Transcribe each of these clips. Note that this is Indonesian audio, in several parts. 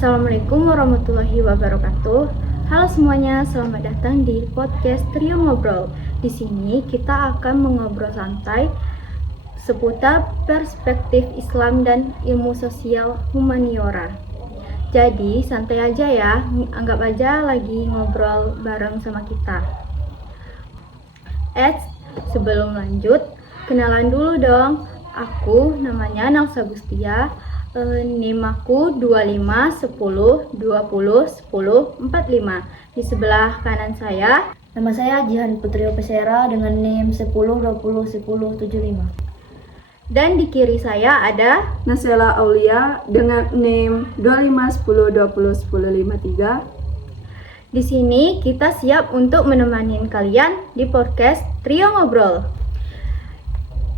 Assalamualaikum warahmatullahi wabarakatuh. Halo semuanya, selamat datang di podcast Trio Ngobrol. Di sini kita akan mengobrol santai seputar perspektif Islam dan ilmu sosial humaniora. Jadi santai aja ya, anggap aja lagi ngobrol bareng sama kita. Sebelum lanjut, kenalan dulu dong. Aku namanya Nalsa Gustia. NIM aku 25 10 20 10 45. Di sebelah kanan saya, nama saya Jihan Putrio Pesera dengan NIM 10 20 10 75. Dan di kiri saya ada Nasela Aulia dengan NIM 25 10 20 10 53. Di sini kita siap untuk menemani kalian di podcast Trio Ngobrol.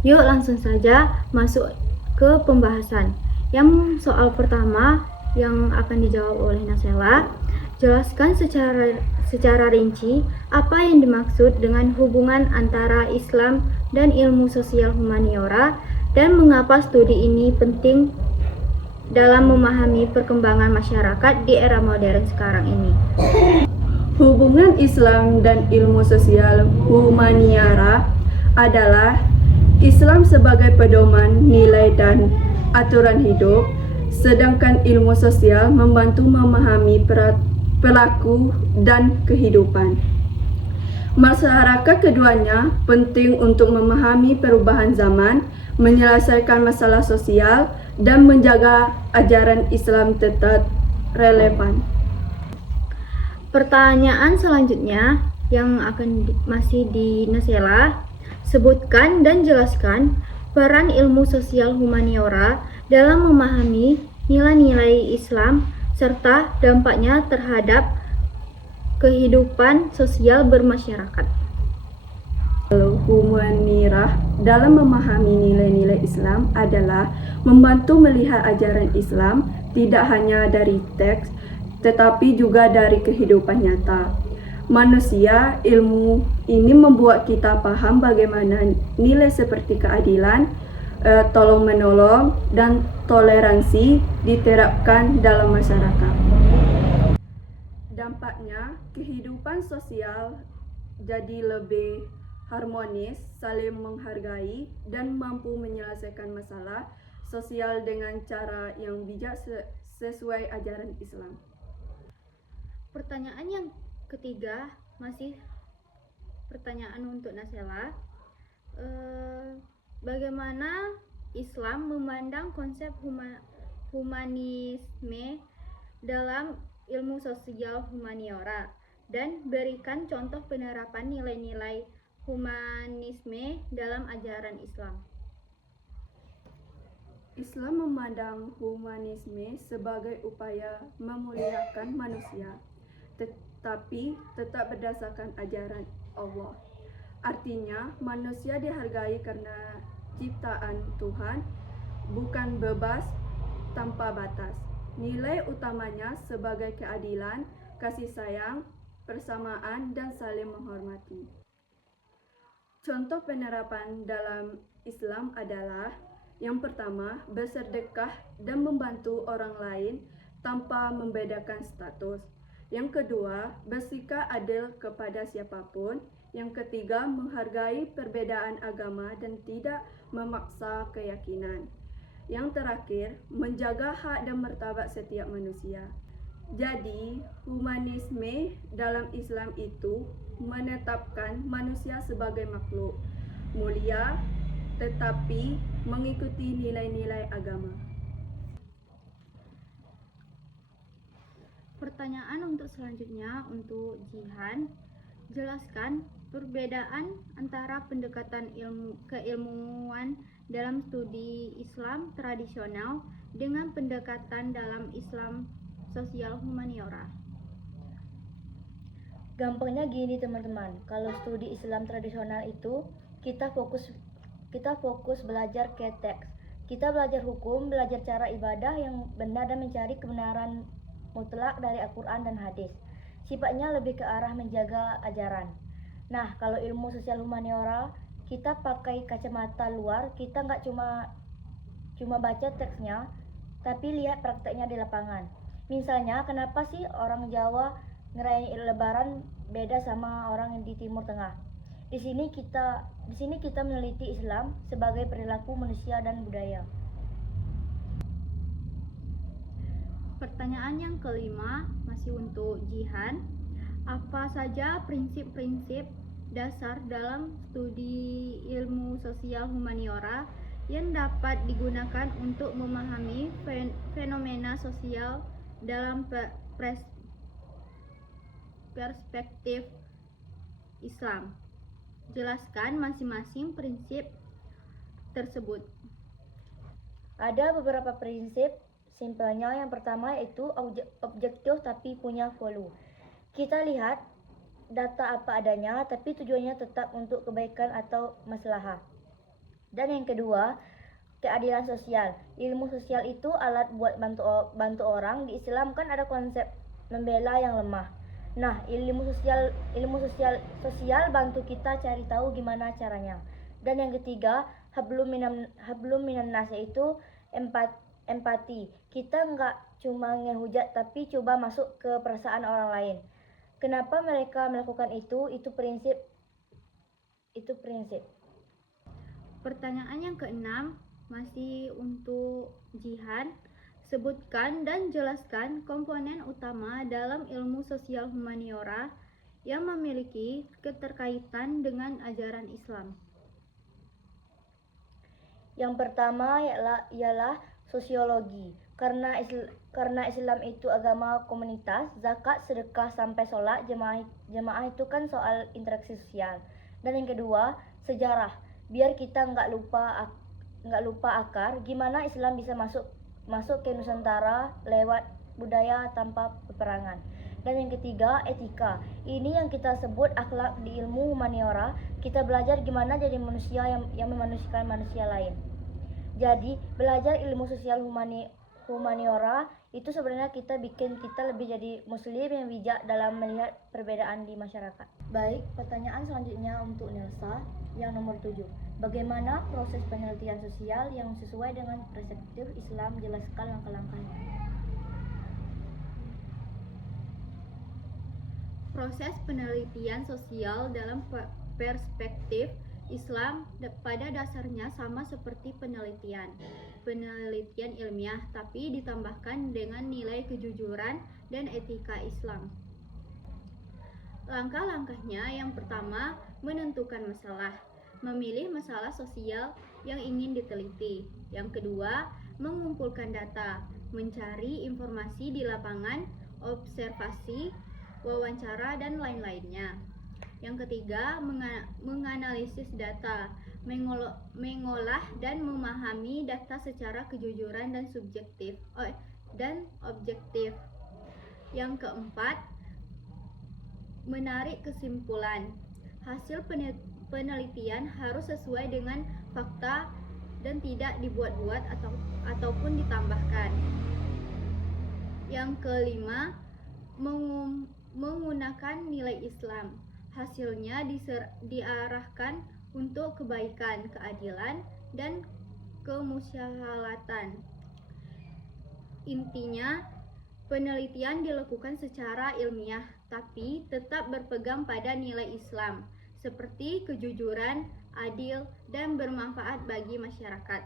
Yuk langsung saja masuk ke pembahasan. Yang soal pertama yang akan dijawab oleh Nasela, jelaskan secara rinci apa yang dimaksud dengan hubungan antara Islam dan ilmu sosial humaniora dan mengapa studi ini penting dalam memahami perkembangan masyarakat di era modern sekarang ini. Hubungan Islam dan ilmu sosial humaniora adalah Islam sebagai pedoman nilai dan aturan hidup, sedangkan ilmu sosial membantu memahami perilaku dan kehidupan. Masyarakat keduanya penting untuk memahami perubahan zaman, menyelesaikan masalah sosial, dan menjaga ajaran Islam tetap relevan. Pertanyaan selanjutnya yang masih di Nasela, sebutkan dan jelaskan peran ilmu sosial humaniora dalam memahami nilai-nilai Islam serta dampaknya terhadap kehidupan sosial bermasyarakat. Humaniora dalam memahami nilai-nilai Islam adalah membantu melihat ajaran Islam tidak hanya dari teks, tetapi juga dari kehidupan nyata manusia. Ilmu ini membuat kita paham bagaimana nilai seperti keadilan, tolong-menolong, dan toleransi diterapkan dalam masyarakat. Dampaknya, kehidupan sosial jadi lebih harmonis, saling menghargai, dan mampu menyelesaikan masalah sosial dengan cara yang bijak sesuai ajaran Islam. Pertanyaan yang ketiga, masih pertanyaan untuk Nasela. Bagaimana Islam memandang konsep humanisme dalam ilmu sosial humaniora dan berikan contoh penerapan nilai-nilai humanisme dalam ajaran Islam. Islam memandang humanisme sebagai upaya memuliakan manusia, tetapi tetap berdasarkan ajaran Allah. Artinya, manusia dihargai karena ciptaan Tuhan, bukan bebas tanpa batas. Nilai utamanya sebagai keadilan, kasih sayang, persamaan, dan saling menghormati. Contoh penerapan dalam Islam adalah: yang pertama, bersedekah dan membantu orang lain tanpa membedakan status. Yang kedua, bersikap adil kepada siapapun. Yang ketiga, menghargai perbedaan agama dan tidak memaksa keyakinan. Yang terakhir, menjaga hak dan martabat setiap manusia. Jadi, humanisme dalam Islam itu menetapkan manusia sebagai makhluk mulia, tetapi mengikuti nilai-nilai agama. Pertanyaan untuk selanjutnya untuk Jihan, jelaskan perbedaan antara pendekatan keilmuan dalam studi Islam tradisional dengan pendekatan dalam Islam sosial humaniora. Gampangnya gini teman-teman, kalau studi Islam tradisional itu kita fokus belajar ke teks. Kita belajar hukum, belajar cara ibadah yang benar dan mencari kebenaran mutlak dari Al-Quran dan hadis. Sifatnya lebih ke arah menjaga ajaran. Nah, kalau ilmu sosial humaniora, kita pakai kacamata luar, kita nggak cuma baca teksnya, tapi lihat prakteknya di lapangan. Misalnya, kenapa sih orang Jawa ngerayain Lebaran beda sama orang yang di Timur Tengah? Di sini kita meneliti Islam sebagai perilaku manusia dan budaya. Pertanyaan yang kelima masih untuk Jihan. Apa saja prinsip-prinsip dasar dalam studi ilmu sosial humaniora yang dapat digunakan untuk memahami fenomena sosial dalam perspektif Islam? Jelaskan masing-masing prinsip tersebut. Ada beberapa prinsip. Simpelnya yang pertama yaitu objektif tapi punya value. Kita lihat data apa adanya tapi tujuannya tetap untuk kebaikan atau maslahah. Dan yang kedua, keadilan sosial. Ilmu sosial itu alat buat bantu orang. Di Islam kan ada konsep membela yang lemah. Nah, ilmu sosial bantu kita cari tahu gimana caranya. Dan yang ketiga, hablum minan nas, yaitu empati. Kita nggak cuma ngehujat tapi coba masuk ke perasaan orang lain. Kenapa mereka melakukan itu? Itu prinsip. Pertanyaan yang keenam masih untuk Jihan. Sebutkan dan jelaskan komponen utama dalam ilmu sosial humaniora yang memiliki keterkaitan dengan ajaran Islam. Yang pertama ialah sosiologi. Karena Islam itu agama komunitas, zakat, sedekah sampai sholat jemaah itu kan soal interaksi sosial. Dan yang kedua, sejarah. Biar kita nggak lupa akar gimana Islam bisa masuk ke Nusantara lewat budaya tanpa peperangan. Dan yang ketiga, etika. Ini yang kita sebut akhlak di ilmu humaniora. Kita belajar gimana jadi manusia yang memanusiakan manusia lain. Jadi, belajar ilmu sosial humaniora itu sebenarnya bikin kita lebih jadi muslim yang bijak dalam melihat perbedaan di masyarakat. Baik, pertanyaan selanjutnya untuk Nelsa yang nomor 7. Bagaimana proses penelitian sosial yang sesuai dengan perspektif Islam? Jelaskan langkah-langkahnya. Proses penelitian sosial dalam perspektif Islam pada dasarnya sama seperti penelitian ilmiah, tapi ditambahkan dengan nilai kejujuran dan etika Islam. Langkah-langkahnya yang pertama, menentukan masalah, memilih masalah sosial yang ingin diteliti. Yang kedua, mengumpulkan data, mencari informasi di lapangan, observasi, wawancara, dan lain-lainnya. Yang ketiga, menganalisis data, mengolah dan memahami data secara kejujuran dan objektif. Yang keempat, menarik kesimpulan. Hasil penelitian harus sesuai dengan fakta dan tidak dibuat-buat ataupun ditambahkan. Yang kelima, menggunakan nilai Islam. Hasilnya diarahkan untuk kebaikan, keadilan, dan kemusyawaratan. Intinya, penelitian dilakukan secara ilmiah, tapi tetap berpegang pada nilai Islam, seperti kejujuran, adil, dan bermanfaat bagi masyarakat.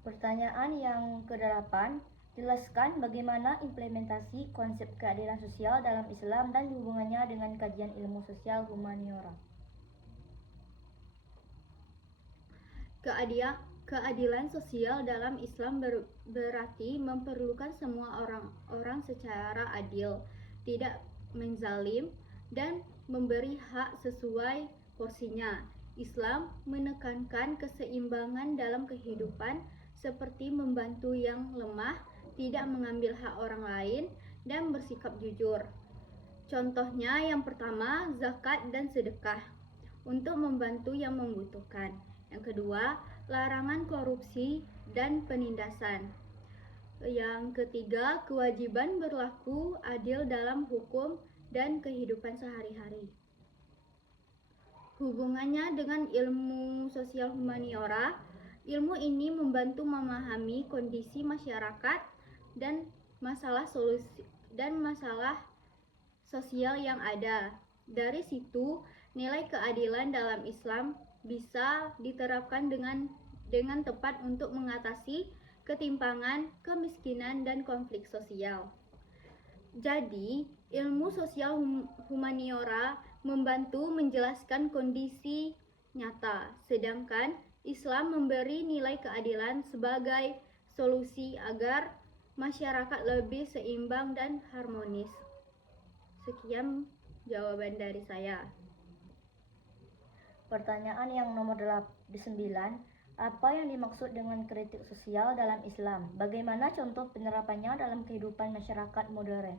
Pertanyaan yang ke-8. Jelaskan bagaimana implementasi konsep keadilan sosial dalam Islam dan hubungannya dengan kajian ilmu sosial humaniora. Keadilan sosial dalam Islam berarti memperlukan semua orang secara adil, tidak menzalim, dan memberi hak sesuai porsinya. Islam menekankan keseimbangan dalam kehidupan, seperti membantu yang lemah, tidak mengambil hak orang lain, dan bersikap jujur. Contohnya yang pertama, zakat dan sedekah untuk membantu yang membutuhkan. Yang kedua, larangan korupsi dan penindasan. Yang ketiga, kewajiban berlaku adil dalam hukum dan kehidupan sehari-hari. Hubungannya dengan ilmu sosial humaniora, ilmu ini membantu memahami kondisi masyarakat dan masalah sosial yang ada. Dari situ, nilai keadilan dalam Islam bisa diterapkan dengan tepat untuk mengatasi ketimpangan, kemiskinan, dan konflik sosial. Jadi, ilmu sosial humaniora membantu menjelaskan kondisi nyata, sedangkan Islam memberi nilai keadilan sebagai solusi agar masyarakat lebih seimbang dan harmonis. Sekian jawaban dari saya. Pertanyaan yang nomor 9, apa yang dimaksud dengan kritik sosial dalam Islam? Bagaimana contoh penerapannya dalam kehidupan masyarakat modern?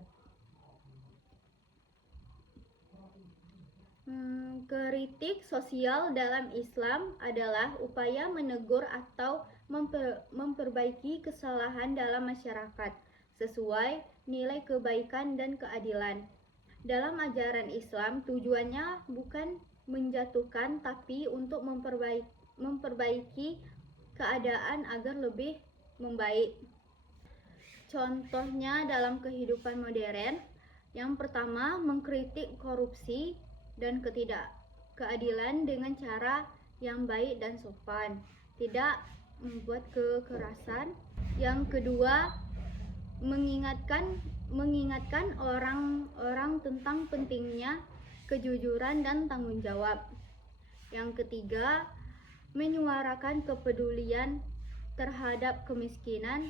Kritik sosial dalam Islam adalah upaya menegur atau memperbaiki kesalahan dalam masyarakat sesuai nilai kebaikan dan keadilan. Dalam ajaran Islam, tujuannya bukan menjatuhkan tapi untuk memperbaiki keadaan agar lebih membaik. Contohnya dalam kehidupan modern, yang pertama mengkritik korupsi dan ketidakkeadilan dengan cara yang baik dan sopan, tidak membuat kekerasan. Yang kedua, mengingatkan orang-orang tentang pentingnya kejujuran dan tanggung jawab. Yang ketiga, menyuarakan kepedulian terhadap kemiskinan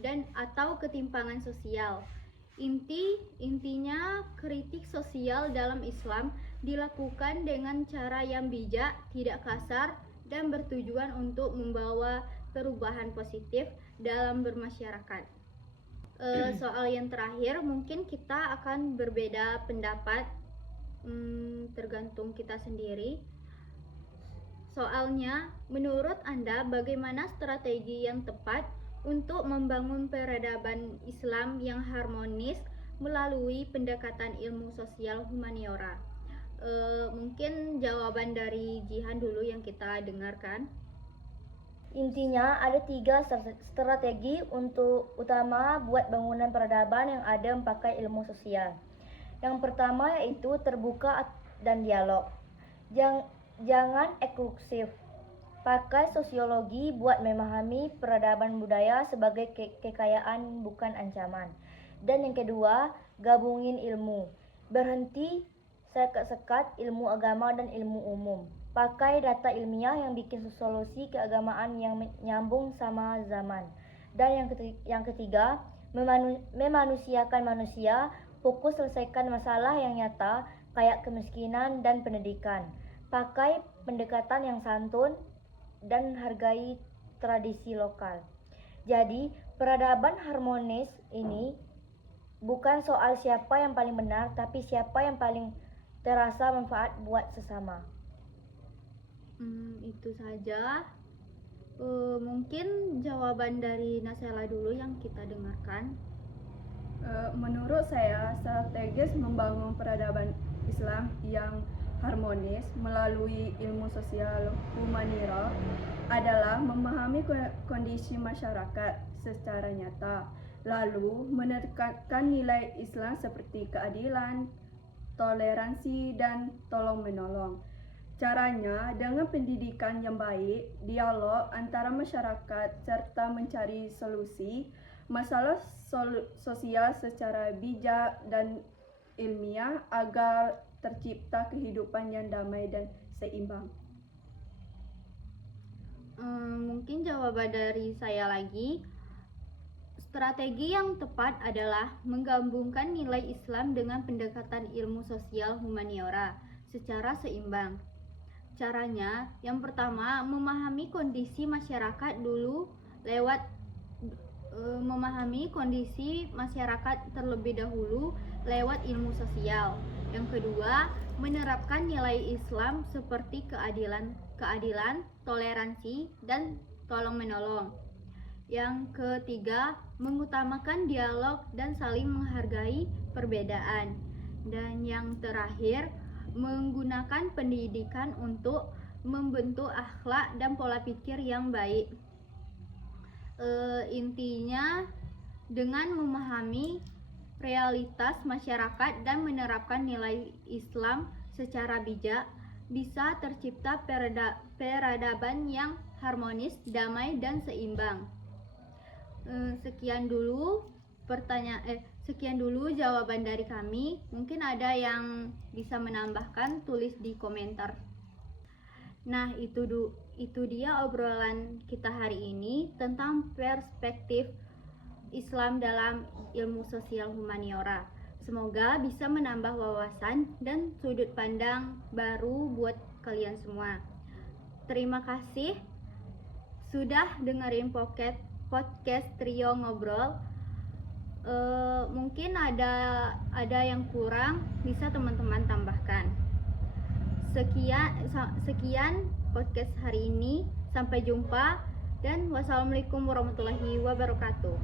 dan atau ketimpangan sosial. Intinya kritik sosial dalam Islam dilakukan dengan cara yang bijak, tidak kasar, dan bertujuan untuk membawa perubahan positif dalam bermasyarakat. Soal yang terakhir, mungkin kita akan berbeda pendapat, tergantung kita sendiri. Soalnya, menurut Anda bagaimana strategi yang tepat untuk membangun peradaban Islam yang harmonis melalui pendekatan ilmu sosial humaniora? Mungkin jawaban dari Jihan dulu yang kita dengarkan. Intinya ada 3 strategi untuk utama buat bangunan peradaban yang ada memakai ilmu sosial. Yang pertama yaitu terbuka dan dialog. Jangan eksklusif. Pakai sosiologi buat memahami peradaban budaya sebagai kekayaan bukan ancaman. Dan yang kedua, gabungin ilmu. Berhenti sekat-sekat ilmu agama dan ilmu umum. Pakai data ilmiah yang bikin solusi keagamaan yang nyambung sama zaman. Dan yang ketiga, memanusiakan manusia, fokus selesaikan masalah yang nyata kayak kemiskinan dan pendidikan. Pakai pendekatan yang santun dan hargai tradisi lokal. Jadi, peradaban harmonis ini bukan soal siapa yang paling benar, tapi siapa yang paling terasa manfaat buat sesama. Itu saja. Mungkin jawaban dari Nasela dulu yang kita dengarkan. Menurut saya, strategis membangun peradaban Islam yang harmonis melalui ilmu sosial humaniora adalah memahami kondisi masyarakat secara nyata, lalu menekankan nilai Islam seperti keadilan, toleransi, dan tolong-menolong. Caranya dengan pendidikan yang baik, dialog antara masyarakat, serta mencari solusi masalah sosial secara bijak dan ilmiah agar tercipta kehidupan yang damai dan seimbang. Mungkin jawaban dari saya lagi. Strategi yang tepat adalah menggabungkan nilai Islam dengan pendekatan ilmu sosial humaniora secara seimbang. Caranya, yang pertama, memahami kondisi masyarakat dulu lewat memahami kondisi masyarakat terlebih dahulu lewat ilmu sosial. Yang kedua, menerapkan nilai Islam seperti keadilan, toleransi, dan tolong-menolong. Yang ketiga, mengutamakan dialog dan saling menghargai perbedaan. Dan yang terakhir, menggunakan pendidikan untuk membentuk akhlak dan pola pikir yang baik. Intinya Dengan memahami realitas masyarakat dan menerapkan nilai Islam secara bijak, bisa tercipta peradaban yang harmonis, damai, dan seimbang. Sekian dulu jawaban dari kami. Mungkin ada yang bisa menambahkan, tulis di komentar. Nah, itu dia obrolan kita hari ini tentang perspektif Islam dalam ilmu sosial humaniora. Semoga bisa menambah wawasan dan sudut pandang baru buat kalian semua. Terima kasih sudah dengerin podcast Trio Ngobrol. Mungkin ada yang kurang, bisa teman-teman tambahkan. Sekian podcast hari ini. Sampai jumpa dan wassalamualaikum warahmatullahi wabarakatuh.